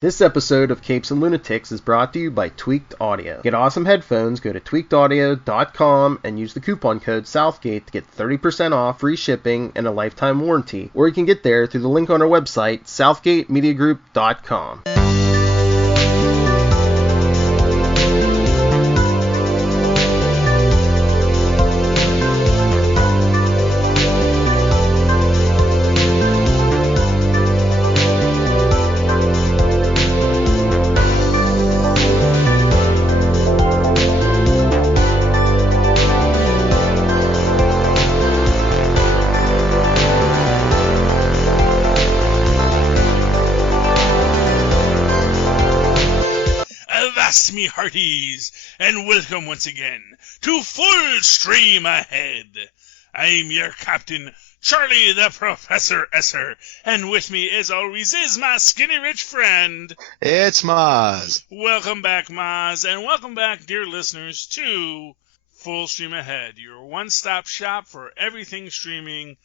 This episode of Capes and Lunatics is brought to you by Tweaked Audio. Get awesome headphones, go to tweakedaudio.com and use the coupon code Southgate to get 30% off, free shipping, and a lifetime warranty. Or you can get there through the link on our website, southgatemediagroup.com. Me hearties, and welcome once again to Full Stream Ahead. I'm your captain, Charlie the Professor Esser, and with me, as always, is my skinny rich friend. It's Mozz. Welcome back, Mozz, and welcome back, dear listeners, to Full Stream Ahead, your one-stop shop for everything streaming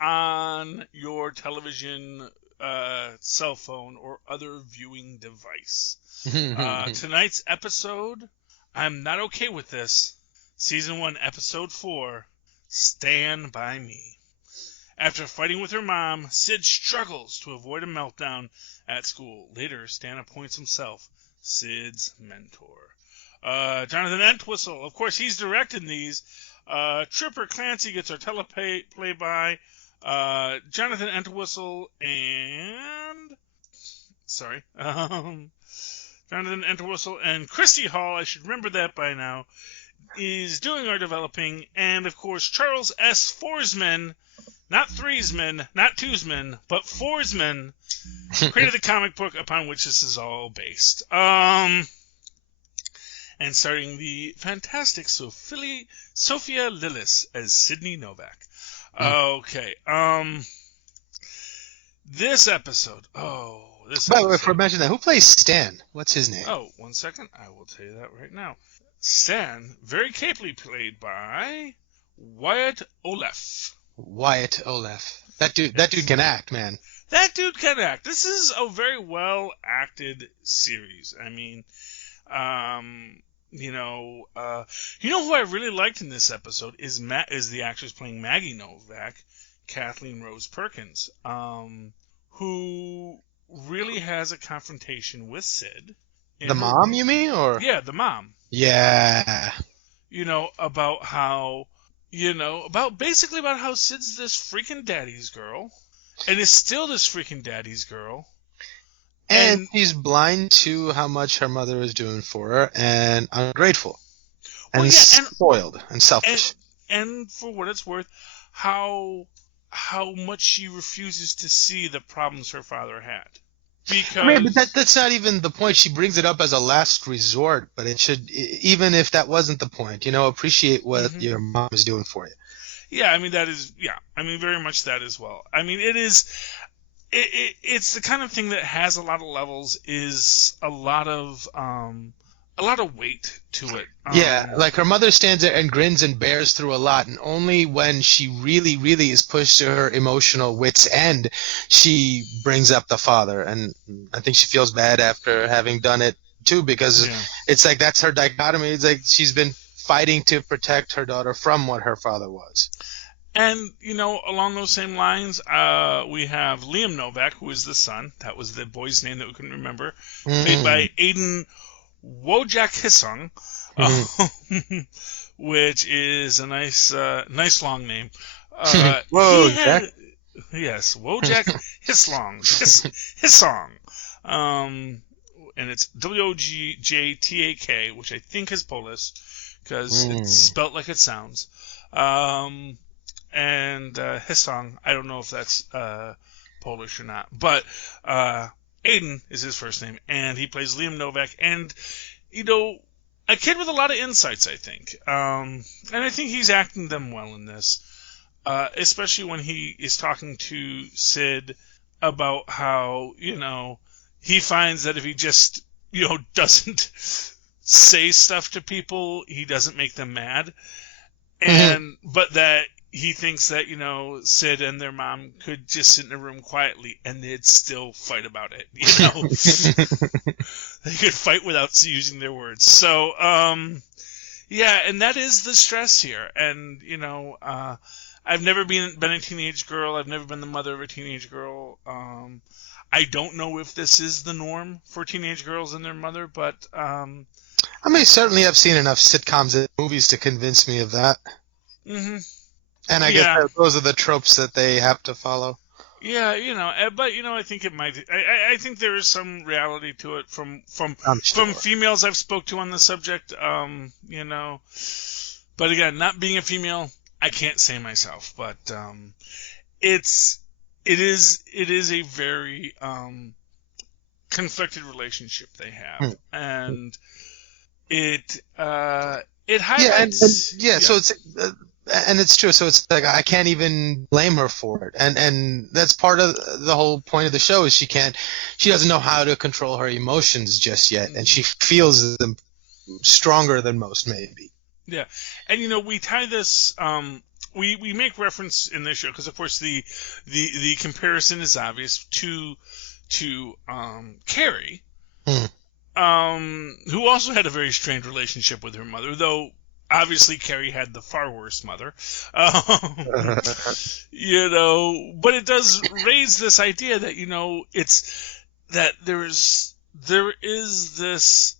on your television, cell phone, or other viewing device. Tonight's episode, I'm not okay with this. Season 1, Episode 4, Stand By Me. After fighting with her mom, Sid struggles to avoid a meltdown at school. Later, Stan appoints himself Sid's mentor. Jonathan Entwistle, of course, he's directing these. Tripper Clancy gets our teleplay by Jonathan Entwistle and... Jonathan Entwistle and Christy Hall, I should remember that by now, is doing our developing, and of course Charles S. Forsman, not Threesman, not Twosman, but Forsman, created the comic book upon which this is all based. And starting the fantastic Sophia Lillis as Sydney Novak. Okay, this episode, By the way, before I mention that, who plays Stan? What's his name? Oh, 1 second. I will tell you that right now. Stan, very capably played by Wyatt Olaf. Wyatt Olaf. That dude can act, man. That dude can act. This is a very well acted series. I mean, who I really liked in this episode is the actress playing Maggie Novak, Kathleen Rose Perkins, who really has a confrontation with Sid. The mom, you mean? Or yeah, the mom. Yeah. About how Sid's this freaking daddy's girl, and is still this freaking daddy's girl. And she's blind to how much her mother is doing for her, and ungrateful. And spoiled, and selfish. And for what it's worth, how much she refuses to see the problems her father had. Because but that's not even the point. She brings it up as a last resort, but it should, even if that wasn't the point, appreciate what your mom is doing for you. Yeah, very much that as well. I mean, it's the kind of thing that has a lot of levels, is a lot of weight to it. Like her mother stands there and grins and bears through a lot, and only when she really, really is pushed to her emotional wit's end, she brings up the father. And I think she feels bad after having done it too, because it's like that's her dichotomy. It's like she's been fighting to protect her daughter from what her father was. And, along those same lines, we have Liam Novak, who is the son. That was the boy's name that we couldn't remember. Played by Aiden Wojak Hisong, which is a nice long name. Wojak? Yes, Wojak Hisong. And it's Wojak, which I think is Polish, because it's spelt like it sounds. And Hisong, I don't know if that's Polish or not, but Aiden is his first name, and he plays Liam Novak, and a kid with a lot of insights, I think, and I think he's acting them well in this, especially when he is talking to Sid about how he finds that if he just doesn't say stuff to people, he doesn't make them mad, but that he thinks that, Sid and their mom could just sit in a room quietly and they'd still fight about it. They could fight without using their words. So, yeah, and that is the stress here. And, I've never been a teenage girl. I've never been the mother of a teenage girl. I don't know if this is the norm for teenage girls and their mother, but... I may certainly have seen enough sitcoms and movies to convince me of that. Mm-hmm. And I guess those are the tropes that they have to follow. Yeah, but I think it might. I think there is some reality to it from females I've spoke to on the subject. But again, not being a female, I can't say myself. But it is a very conflicted relationship they have, and it highlights. Yeah, so it's. And it's true, so it's like I can't even blame her for it, and that's part of the whole point of the show is she doesn't know how to control her emotions just yet, and she feels them stronger than most, maybe. Yeah, and we tie this, we make reference in this show because of course the comparison is obvious to Carrie, who also had a very strained relationship with her mother, though. Obviously, Carrie had the far worse mother, but it does raise this idea that, it's that there is this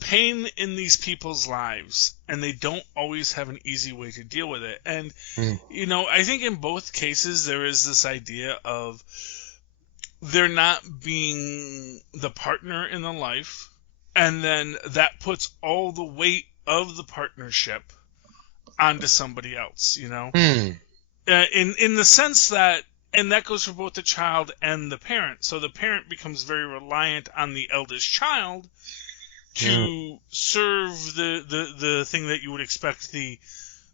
pain in these people's lives, and they don't always have an easy way to deal with it. And, I think in both cases, there is this idea of there not being the partner in the life, and then that puts all the weight of the partnership onto somebody else, in the sense that, and that goes for both the child and the parent. So the parent becomes very reliant on the eldest child to serve the thing that you would expect the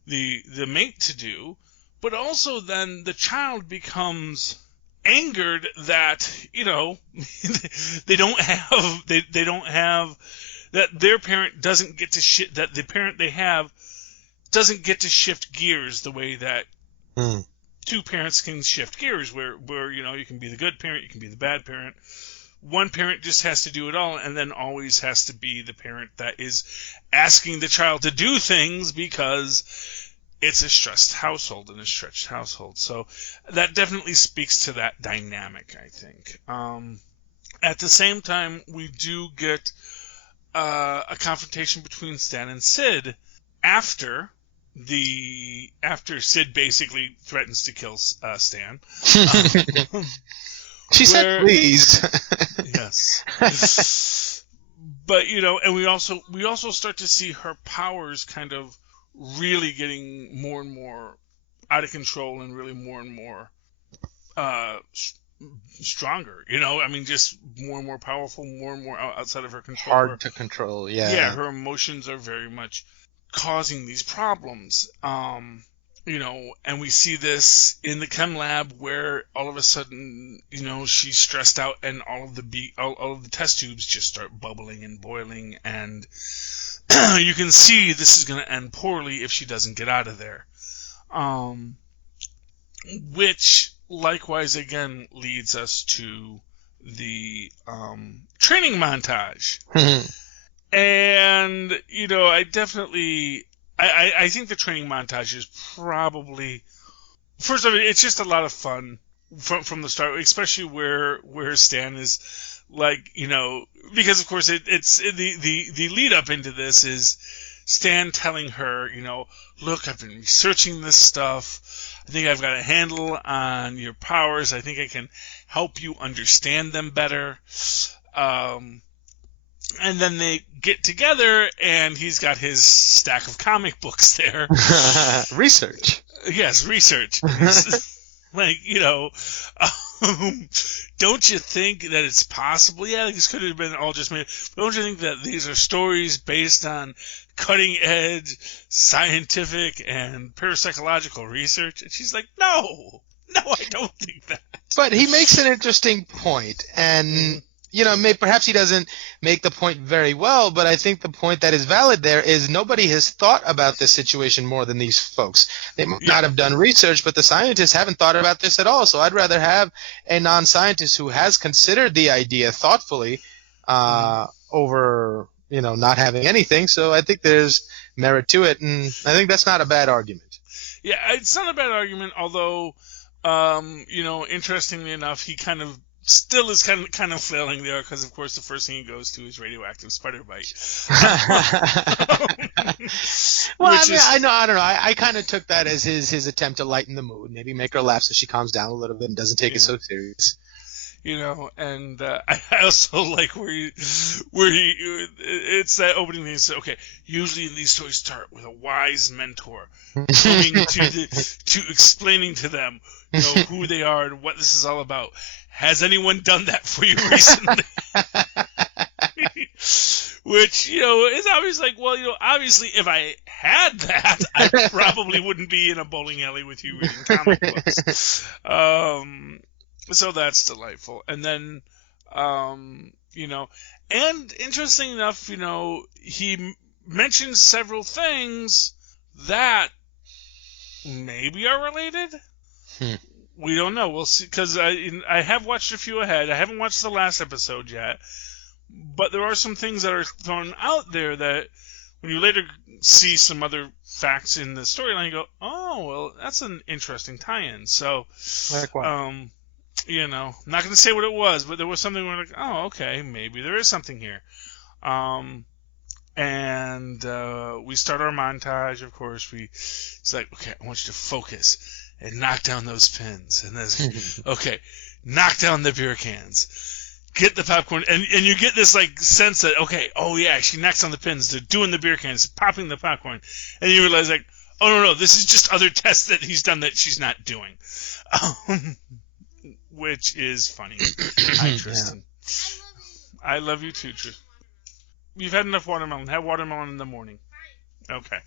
mate to do, but also then the child becomes angered that they don't have that their parent doesn't get to that the parent they have doesn't get to shift gears the way that two parents can shift gears, where you can be the good parent, you can be the bad parent. One parent just has to do it all, and then always has to be the parent that is asking the child to do things because it's a stressed household and a stretched household. So that definitely speaks to that dynamic, I think. At the same time, we do get a confrontation between Stan and Sid after Sid basically threatens to kill Stan. She said, "Please." Yes. But and we also start to see her powers kind of really getting more and more out of control, and really more and more stronger, just more and more powerful, more and more outside of her control. Hard to control, yeah. Yeah, her emotions are very much causing these problems. And we see this in the chem lab where all of a sudden, she's stressed out, and all of the test tubes just start bubbling and boiling, and you can see this is going to end poorly if she doesn't get out of there. Which likewise again leads us to the training montage. And I definitely I think the training montage is probably, first of all, it's just a lot of fun from the start, especially where Stan is like, because of course it's the lead up into this is Stan telling her, look, I've been researching this stuff. I think I've got a handle on your powers. I think I can help you understand them better. And then they get together, and he's got his stack of comic books there. Research. Yes, research. Like, don't you think that it's possible? Yeah, this could have been all just made. Don't you think that these are stories based on cutting-edge scientific and parapsychological research? And she's like, no, I don't think that. But he makes an interesting point, and perhaps he doesn't make the point very well, but I think the point that is valid there is nobody has thought about this situation more than these folks. They might not have done research, but the scientists haven't thought about this at all. So I'd rather have a non-scientist who has considered the idea thoughtfully over, not having anything. So I think there's merit to it, and I think that's not a bad argument. Yeah, it's not a bad argument, although, interestingly enough, he still is kind of flailing there because, of course, the first thing he goes to is radioactive spider bite. Well, I don't know. I kind of took that as his attempt to lighten the mood, maybe make her laugh so she calms down a little bit and doesn't take it so serious. And I also like where he it's that opening thing. So, okay, usually these stories start with a wise mentor coming to explaining to them, who they are and what this is all about. Has anyone done that for you recently? Which, is always like, well, obviously if I had that, I probably wouldn't be in a bowling alley with you reading comic books. So that's delightful. And then, and interesting enough, he mentions several things that maybe are related. We don't know. We'll see, because I have watched a few ahead. I haven't watched the last episode yet, but there are some things that are thrown out there that when you later see some other facts in the storyline, you go, oh, well, that's an interesting tie-in. So, like what? I'm not going to say what it was, but there was something where like, oh, okay, maybe there is something here. And we start our montage, of course. It's like, okay, I want you to focus and knock down those pins. And there's, okay, knock down the beer cans. Get the popcorn. And you get this, like, sense that, okay, oh, yeah, she knocks down the pins. They're doing the beer cans, popping the popcorn. And you realize, like, oh, no, this is just other tests that he's done that she's not doing. Which is funny. Hi, Tristan. I love you too, Tristan. You've had enough watermelon. Have watermelon in the morning. Okay.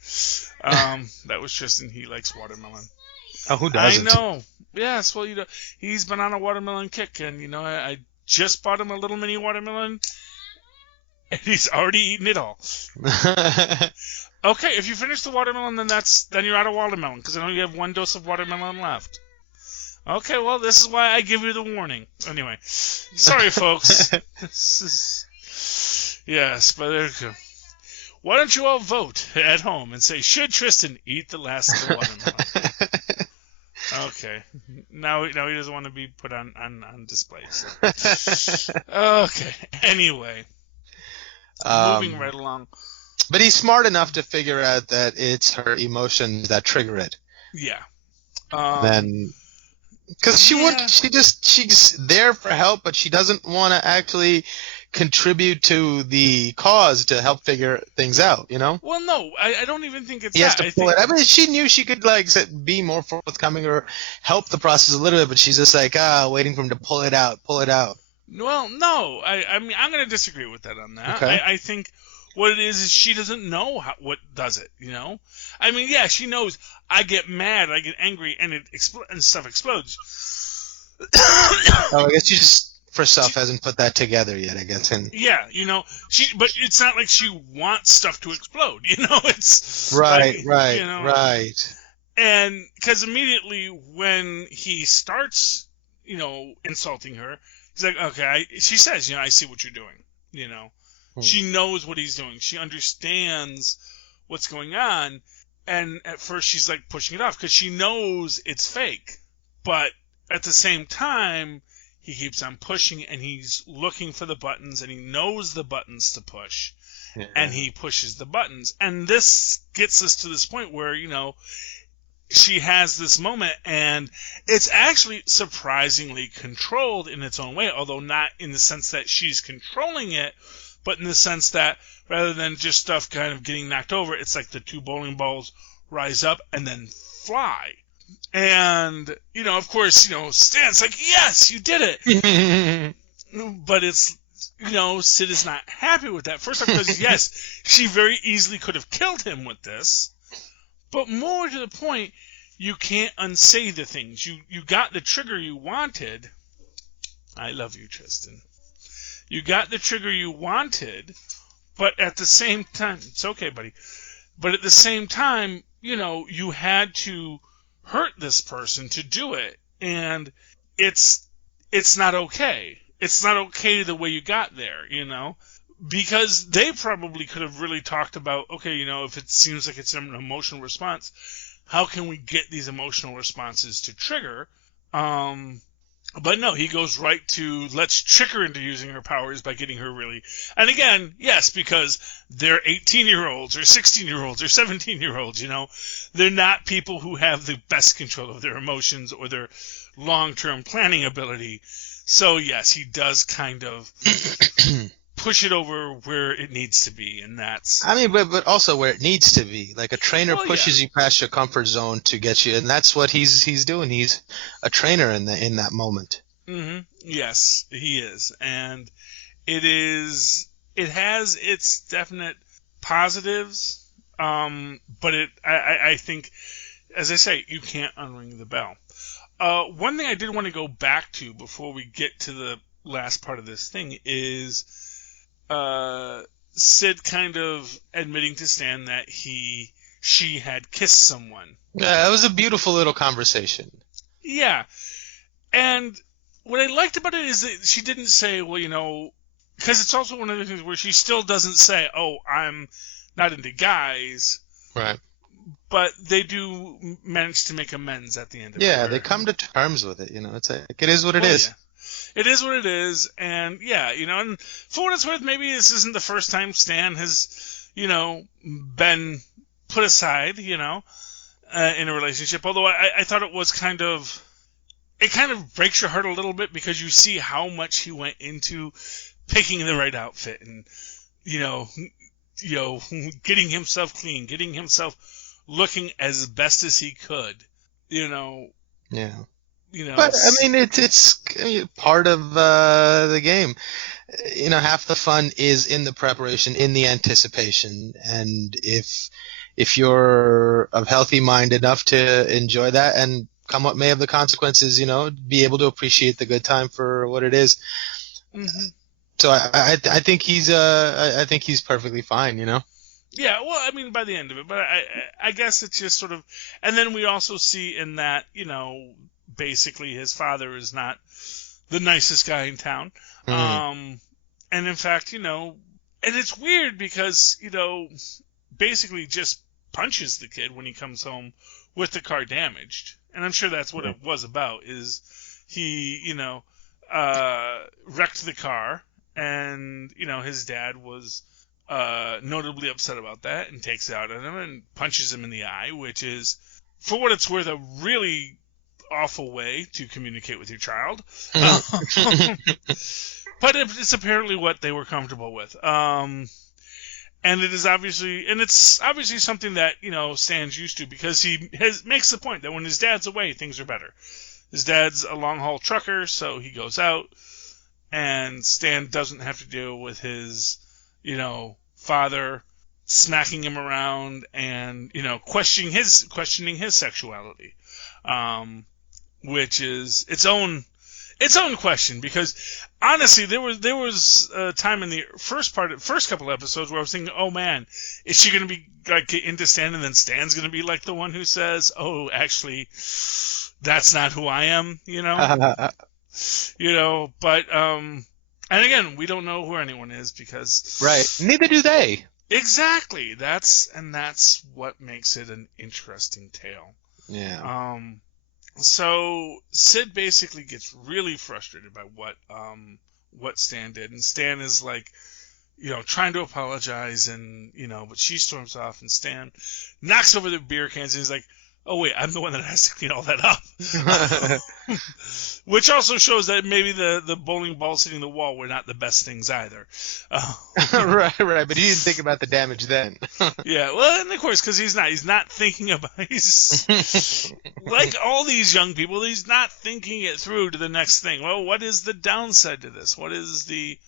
That was Tristan. He likes watermelon. Oh, who doesn't? I know. Yes, well, he's been on a watermelon kick, and, I just bought him a little mini watermelon, and he's already eaten it all. Okay, if you finish the watermelon, then you're out of watermelon, because I know you have one dose of watermelon left. Okay, well, this is why I give you the warning. Anyway, sorry, folks. Yes, but there you go. Why don't you all vote at home and say, should Tristan eat the last of the watermelon? Okay. Now he doesn't want to be put on display. So. Okay. Anyway. Moving right along. But he's smart enough to figure out that it's her emotions that trigger it. Yeah. Then... Because she's there for help, but she doesn't want to actually contribute to the cause to help figure things out, Well, no, I don't even think it's he has to pull it. I mean, she knew she could, be more forthcoming or help the process a little bit, but she's just like, waiting for him to pull it out. Well, no, I mean, I'm going to disagree with that on that. Okay. I think what it is she doesn't know what does it, I mean, yeah, she knows I get mad, I get angry, and and stuff explodes. I guess she just, for herself, hasn't put that together yet, I guess. Yeah, but it's not like she wants stuff to explode, it's... Right. And, because immediately when he starts, insulting her, he's like, okay, she says, I see what you're doing, She knows what he's doing. She understands what's going on. And at first she's like pushing it off because she knows it's fake. But at the same time, he keeps on pushing and he's looking for the buttons and he knows the buttons to push. Yeah. And he pushes the buttons. And this gets us to this point where, she has this moment and it's actually surprisingly controlled in its own way, although not in the sense that she's controlling it, but in the sense that rather than just stuff kind of getting knocked over, it's like the two bowling balls rise up and then fly. And, of course, Stan's like, yes, you did it. But it's, Sid is not happy with that. First off, because, yes, she very easily could have killed him with this. But more to the point, you can't unsay the things. You got the trigger you wanted. I love you, Tristan. You got the trigger you wanted, but at the same time, it's okay, buddy. But at the same time, you had to hurt this person to do it, and it's not okay. It's not okay the way you got there, because they probably could have really talked about, okay, if it seems like it's an emotional response, how can we get these emotional responses to trigger? But no, he goes right to, let's trick her into using her powers by getting her really... And again, yes, because they're 18-year-olds or 16-year-olds or 17-year-olds, They're not people who have the best control of their emotions or their long-term planning ability. So, yes, he does kind of push it over where it needs to be, and that's... I mean, but also where it needs to be. Like, a trainer pushes you past your comfort zone to get you, and that's what he's doing. He's a trainer in that moment. Mm-hmm. Yes, he is. And it has its definite positives, but I think, as I say, you can't unring the bell. One thing I did want to go back to before we get to the last part of this thing is Sid kind of admitting to Stan that she had kissed someone. Yeah, it was a beautiful little conversation. Yeah. And what I liked about it is that she didn't say, well, because it's also one of the things where she still doesn't say, oh, I'm not into guys. Right. But they do manage to make amends at the end of it. Yeah, they come to terms with it, It's like, it is what it is. Yeah. It is what it is, and and for what it's worth, maybe this isn't the first time Stan has, been put aside, in a relationship. Although I thought it was kind of breaks your heart a little bit because you see how much he went into picking the right outfit and, getting himself clean, getting himself looking as best as he could, Yeah. But I mean, it's part of the game. Half the fun is in the preparation, in the anticipation, and if you're of healthy mind enough to enjoy that, and come what may of the consequences, be able to appreciate the good time for what it is. Mm-hmm. So I think he's perfectly fine, Yeah, well, I mean, by the end of it, but I guess it's just sort of, and then we also see in that, basically his father is not the nicest guy in town. Mm-hmm. And in fact, and it's weird because, basically just punches the kid when he comes home with the car damaged. And I'm sure that's what it was about, is he, wrecked the car, and, his dad was notably upset about that and takes it out on him and punches him in the eye, which is, for what it's worth, a really awful way to communicate with your child. But it's apparently what they were comfortable with. And it's obviously something that, Stan's used to, because he makes the point that when his dad's away, things are better. His dad's a long-haul trucker, so he goes out, and Stan doesn't have to deal with his, father smacking him around and, questioning his sexuality, which is its own question, because honestly, there was a time in the first couple episodes where I was thinking, oh man, is she going to be like get into Stan, and then Stan's going to be like the one who says, oh, actually, that's not who I am, but and again, we don't know who anyone is because right, neither do they. Exactly. That's what makes it an interesting tale. Yeah. So Sid basically gets really frustrated by what Stan did, and Stan is like, trying to apologize, and but she storms off, and Stan knocks over the beer cans, and he's like, oh wait, I'm the one that has to clean all that up. Which also shows that maybe the bowling balls hitting the wall were not the best things either. Right, but he didn't think about the damage then. Yeah, well, and of course, because he's not thinking about, he's like all these young people, he's not thinking it through to the next thing. Well, what is the downside to this? What is the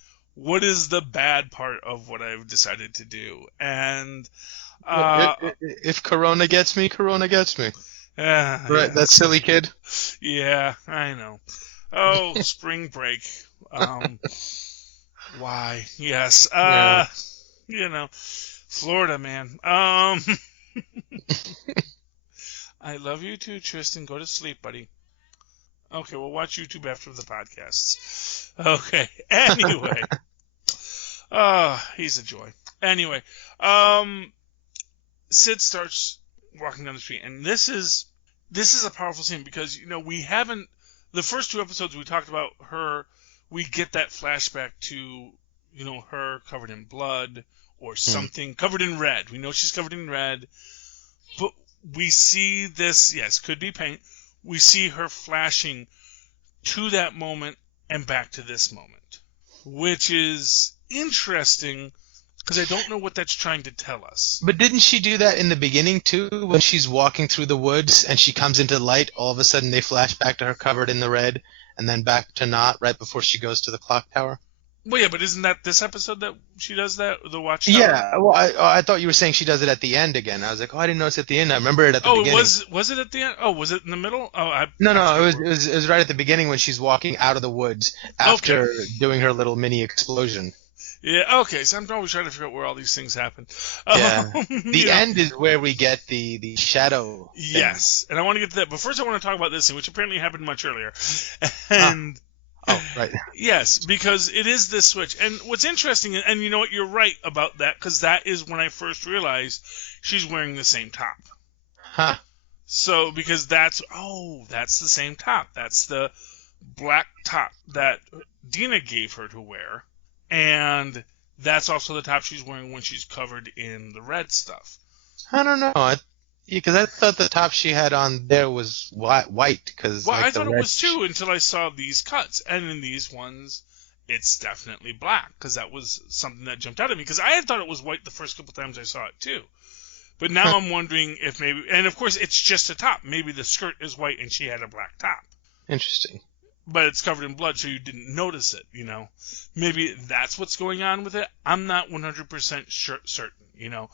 bad part of what I've decided to do? And if Corona gets me, Corona gets me. Right, yeah. That silly kid. Yeah, I know. Oh, spring break. Why? Yes. Yeah. You know, Florida, man. I love you too, Tristan. Go to sleep, buddy. Okay, we'll watch YouTube after the podcasts. Okay. Anyway. He's a joy. Anyway, Sid starts walking down the street, and this is a powerful scene because we haven't the first two episodes we talked about her. We get that flashback to her covered in blood or something covered in red. We know she's covered in red, but we see this. Yes, could be paint. We see her flashing to that moment and back to this moment, which is interesting because I don't know what that's trying to tell us. But didn't she do that in the beginning too? When she's walking through the woods and she comes into the light, all of a sudden they flash back to her covered in the red, and then back to not right before she goes to the clock tower. Well, yeah, but isn't that this episode that she does that, the watchtower? Yeah, well, I thought you were saying she does it at the end again. I was like, I didn't notice at the end. I remember it at the beginning. Was it at the end? Oh, was it in the middle? No, it was right at the beginning when she's walking out of the woods after doing her little mini explosion. Yeah, okay, so I'm always trying to figure out where all these things happen. Yeah. The end is where we get the shadow thing. Yes, and I want to get to that, but first I want to talk about this thing, which apparently happened much earlier. And oh, right. Yes, because it is this switch. And what's interesting, and you know what, you're right about that, because that is when I first realized she's wearing the same top. Huh. So, because that's the same top. That's the black top that Dina gave her to wear. And that's also the top she's wearing when she's covered in the red stuff. I don't know. Because I thought the top she had on there was white. Well, I thought it was too until I saw these cuts. And in these ones, it's definitely black. Because that was something that jumped out at me. Because I had thought it was white the first couple times I saw it too. But now I'm wondering if maybe... And of course, it's just a top. Maybe the skirt is white and she had a black top. Interesting. But it's covered in blood, so you didn't notice it, Maybe that's what's going on with it. I'm not 100% certain,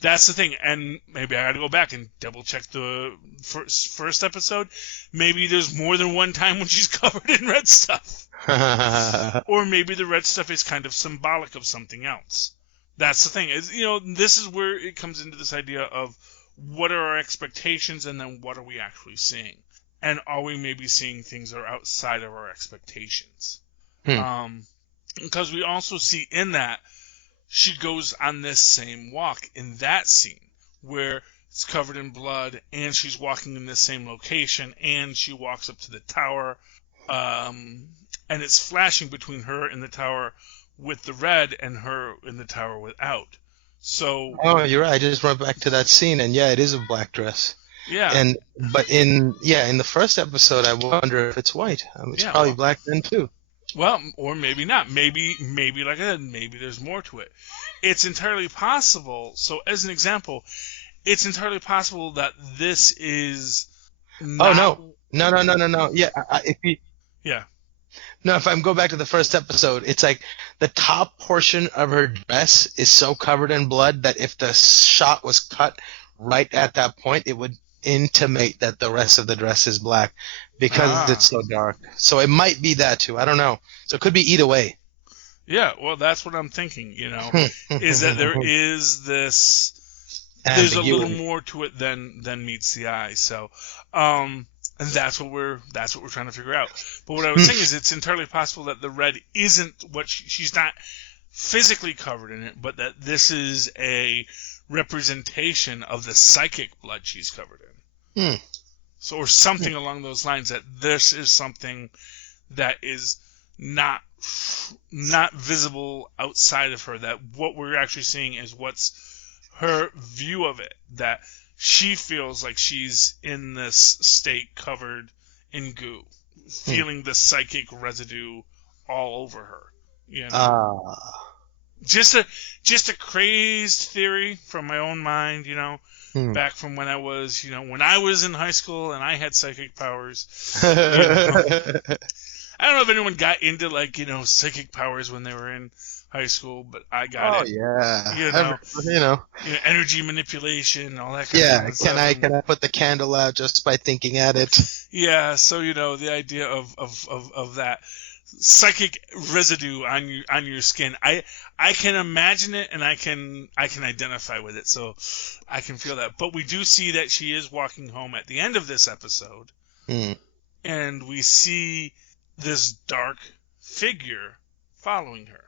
That's the thing. And maybe I got to go back and double check the first episode. Maybe there's more than one time when she's covered in red stuff. Or maybe the red stuff is kind of symbolic of something else. That's the thing. This is where it comes into this idea of what are our expectations and then what are we actually seeing? And are we maybe seeing things that are outside of our expectations? Because we also see in that she goes on this same walk in that scene where it's covered in blood and she's walking in this same location and she walks up to the tower and it's flashing between her in the tower with the red and her in the tower without. So. Oh, you're right. I just went back to that scene and yeah, it is a black dress. Yeah. But in the first episode, I wonder if it's white. It's probably black then too. Well, or maybe not. Maybe like I said, maybe there's more to it. It's entirely possible. So, as an example, it's entirely possible that this is. Not... Oh no! Yeah, No, if I go back to the first episode, it's like the top portion of her dress is so covered in blood that if the shot was cut right at that point, it would intimate that the rest of the dress is black because it's so dark. So it might be that too. I don't know. So it could be either way. Yeah, well, that's what I'm thinking, is that there is this there's a little more to it than meets the eye. So and that's what we're trying to figure out. But what I was saying is it's entirely possible that the red isn't what she's not physically covered in it, but that this is a representation of the psychic blood she's covered in. So, or something along those lines, that this is something that is not visible outside of her, that what we're actually seeing is what's her view of it, that she feels like she's in this state covered in goo, feeling the psychic residue all over her. Just a crazed theory from my own mind, back from when I was, when I was in high school and I had psychic powers. I don't know if anyone got into psychic powers when they were in high school, but I got it. Oh yeah. Energy manipulation, all that kind of stuff. Yeah, can I put the candle out just by thinking at it? Yeah, so the idea of that. psychic residue on your skin. I can imagine it, and I can identify with it, so I can feel that. But we do see that she is walking home at the end of this episode, and we see this dark figure following her,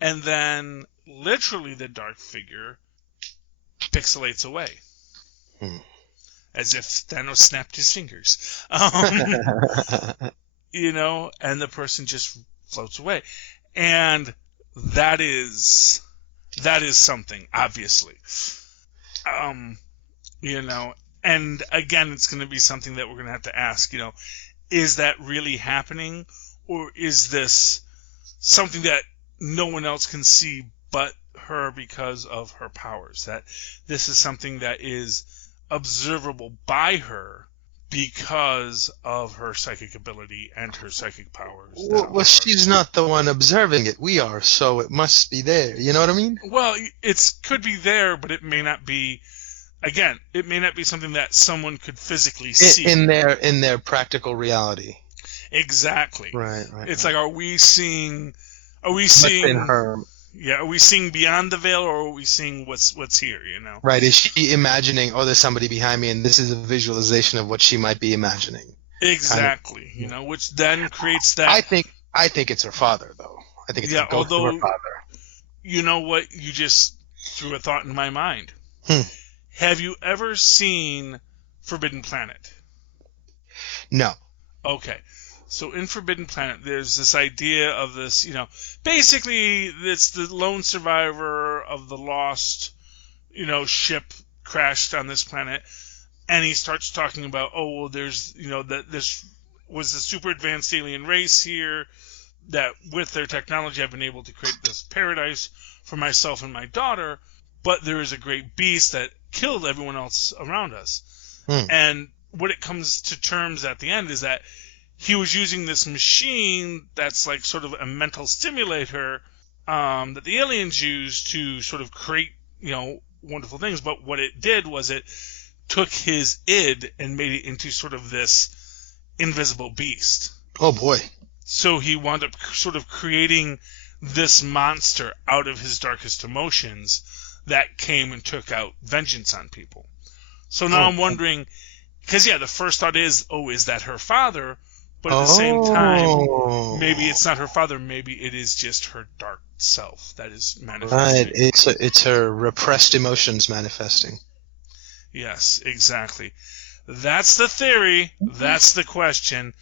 and then literally the dark figure pixelates away, as if Thanos snapped his fingers. And the person just floats away. And that is something, obviously. And again, it's going to be something that we're going to have to ask, is that really happening? Or is this something that no one else can see but her because of her powers? That this is something that is observable by her because of her psychic ability and her psychic powers. Well, she's not the one observing it. We are, so it must be there. You know what I mean? Well, it could be there, but it may not be. Again, it may not be something that someone could physically see in their practical reality. Exactly. Right. It's like, are we seeing in her? Yeah, are we seeing beyond the veil, or are we seeing what's here? Right. Is she imagining? Oh, there's somebody behind me, and this is a visualization of what she might be imagining. Exactly. Kind of, which then creates that. I think it's her father, though. I think it's the ghost of her father. You know what? You just threw a thought in my mind. Have you ever seen Forbidden Planet? No. Okay. So in Forbidden Planet, there's this idea of this, basically it's the lone survivor of the lost, ship crashed on this planet, and he starts talking about, there's, that this was a super advanced alien race here, that with their technology I've been able to create this paradise for myself and my daughter, but there is a great beast that killed everyone else around us. And what it comes to terms at the end is that he was using this machine that's like sort of a mental stimulator that the aliens use to sort of create, wonderful things. But what it did was it took his id and made it into sort of this invisible beast. Oh, boy. So he wound up sort of creating this monster out of his darkest emotions that came and took out vengeance on people. So now I'm wondering, because, the first thought is, is that her father? But at the same time, maybe it's not her father. Maybe it is just her dark self that is manifesting. Right. It's her repressed emotions manifesting. Yes, exactly. That's the theory. That's the question.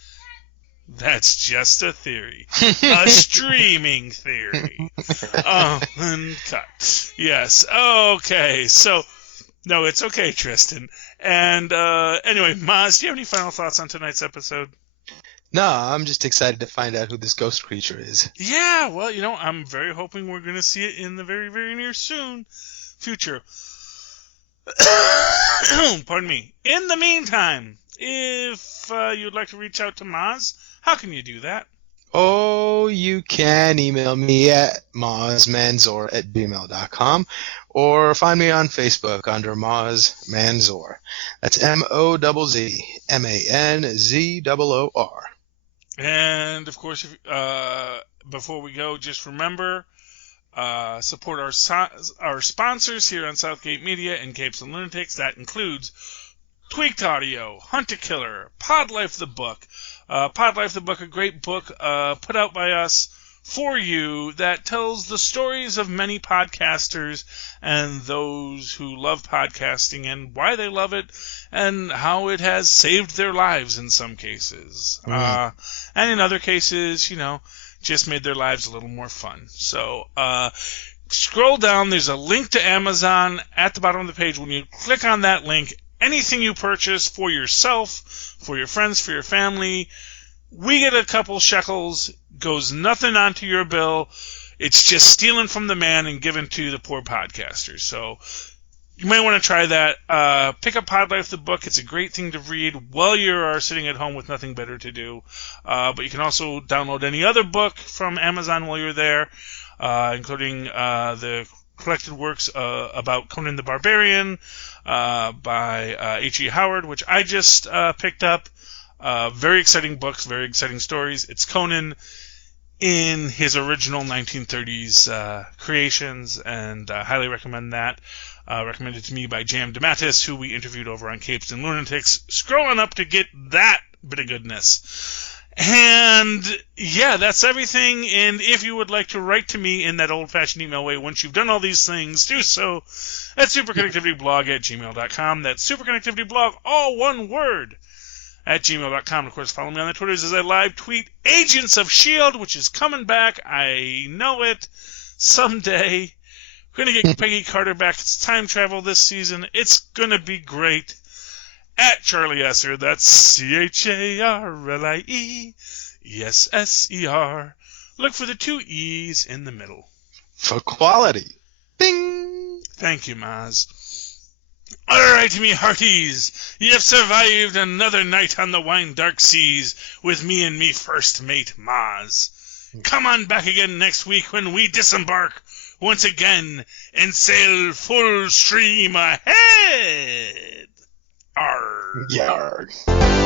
That's just a theory. A streaming theory. Uncut. Yes. Okay. So, no, it's okay, Tristan. And anyway, Mozz, do you have any final thoughts on tonight's episode? No, I'm just excited to find out who this ghost creature is. Yeah, well, I'm very hoping we're going to see it in the very, very near future. Pardon me. In the meantime, if you'd like to reach out to Mozz, how can you do that? Oh, you can email me at mozzmanzor@gmail.com or find me on Facebook under Mozz Manzor. That's MOZZMANZOOR. And, of course, before we go, just remember, support our sponsors here on Southgate Media and Capes and Lunatics. That includes Tweaked Audio, Hunt a Killer, Pod Life the Book. Pod Life the Book, a great book put out by us for you that tells the stories of many podcasters and those who love podcasting and why they love it and how it has saved their lives in some cases. And in other cases, just made their lives a little more fun. So scroll down. There's a link to Amazon at the bottom of the page. When you click on that link, anything you purchase for yourself, for your friends, for your family, we get a couple shekels, goes nothing onto your bill. It's just stealing from the man and given to the poor podcasters. So you might want to try that. Pick up Pod Life the book. It's a great thing to read while you are sitting at home with nothing better to do. But you can also download any other book from Amazon while you're there, including the collected works about Conan the Barbarian by H.E. Howard, which I just picked up. Very exciting books, very exciting stories. It's Conan in his original 1930s creations, and highly recommend that. Recommended to me by Jam DeMattis, who we interviewed over on Capes and Lunatics. Scrolling up to get that bit of goodness. And yeah, that's everything. And if you would like to write to me in that old-fashioned email way, once you've done all these things, do so at superconnectivityblog@gmail.com. That's superconnectivityblog, all one word, at gmail.com. Of course, follow me on the Twitters as I live tweet Agents of S.H.I.E.L.D., which is coming back. I know it. Someday. We're going to get Peggy Carter back. It's time travel this season. It's going to be great. At Charlie Esser, that's CharlieEsser. Look for the 2 E's in the middle. For quality. Bing! Thank you, Mozz. All right, me hearties, ye have survived another night on the wine dark seas with me and me first mate, Mozz. Come on back again next week when we disembark once again and sail full stream ahead. Arr. Yarg.